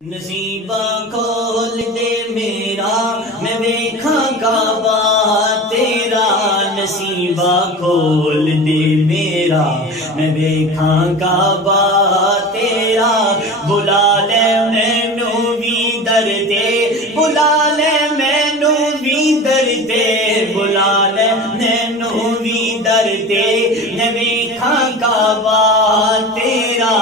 نصیبہ کھول دے میرا میں ویکھاں کعبہ تیرا، نصیبہ کھول دے میرا میں ویکھاں کعبہ تیرا، بلا لے مینوں وی در تے، بلا لے مینوں وی در تے، بلا لے مینوں وی در تے، میں ویکھاں کعبہ تیرا،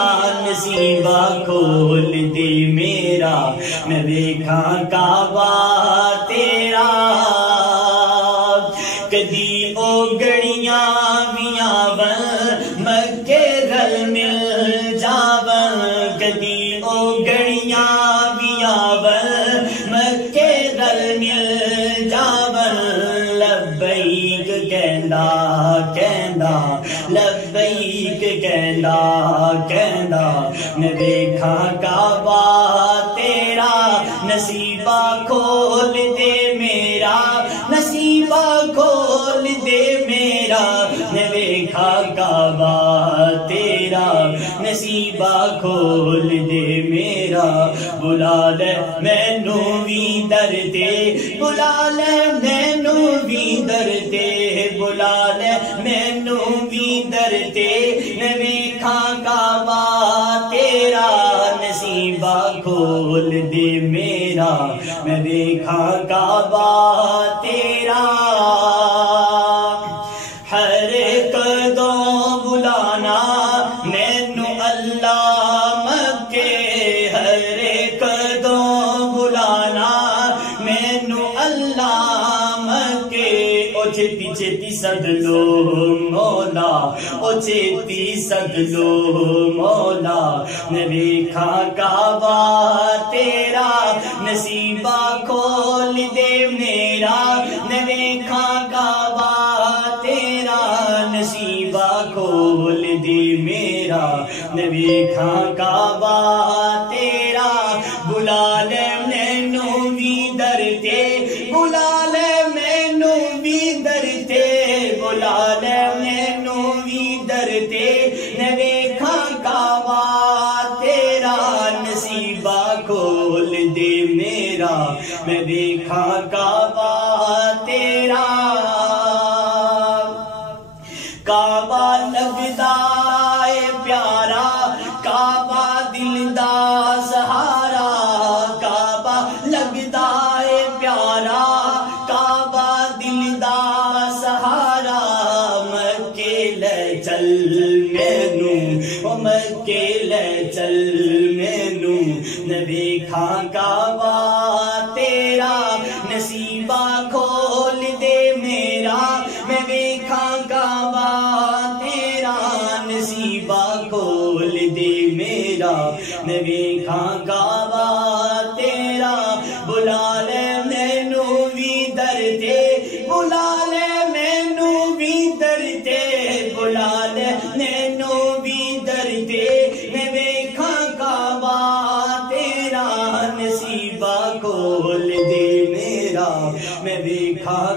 نصیبہ کھول دے میرا میں ویکھاں کعبہ تیرا، کدی او گڑیاں وی آون مکے رل مل جاون، کدی او گڑیاں وی آون مکے رل مل جاون، لبیک کہندا کہندا لبیک کہندا کہندا میں ویکھاں کعبہ تیرا، نصیبہ کھول دے میرا، نصیبہ کھول دے میرا میں ویکھاں کعبہ تیرا، نصیبہ کھول دے میرا، بلا لے مینوں وی در تے، بلا لے مینوں وی در تے، بلا لے مینوں وی در تے، میں ویکھاں کعبہ تیرا، نصیبہ کھول دے میرا میں ویکھاں کعبہ تیرا، ہر قدوں بلانا مینوں اللہ مکے، ہر قدوں بلانا مینوں اللہ مکے، او چھتی چھتی سد لو مولا، او چھتی سد لو مولا، میں ویکھاں کعبہ تیرا، نصیبہ کھول دے میرا میں ویکھاں کعبہ تیرا، نصیبہ کھول دے میرا میں ویکھاں کعبہ تیرا، بلا لے مینوں وی در تے، بلا لے مینوں وی در تے، بلا لے مینوں وی در تے، میں ویکھاں کعبہ تیرا، نصیبہ کھول دے میرا میں ویکھاں کعبہ تیرا، کعبہ لگدا اے پیارا، کعبہ دل دا سہارا، کعبہ لگدا اے پیارا، کعبہ دل دا سہارا، مکے لے چل مینوں، او مکے لے چل مینوں میں ویکھاں کعبہ تیرا، نصیبہ کھول دے میرا میں ویکھاں کعبہ تیرا، نصیبہ کھول دے میرا میں ویکھاں کعبہ تیرا، بلا لے مینوں وی در تے، بلا لے مینوں وی در تے، بلا لے مینوں وی در تے، میں ویکھاں کعبہ تیرا، نصیبہ کھول دے میرا میں ویکھاں